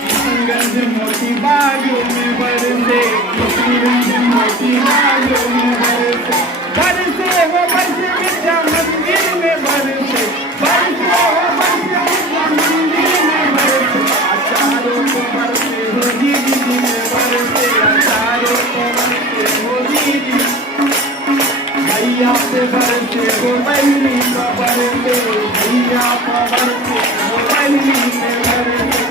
मोती बागों में बरसे, मोती बागों में बरसे, बरसे हो बरसे विद्या मंदिर में बरसे, बरसे हो बरसे विद्या मंदिर में बरसे, अचारों को बरसे हो दीदी में बरसे, अचारों को बरसे हो दीदी, भैया पे बरसे हो बहनी को बरसे, भैया को बरसे हो बहनी में बरसे,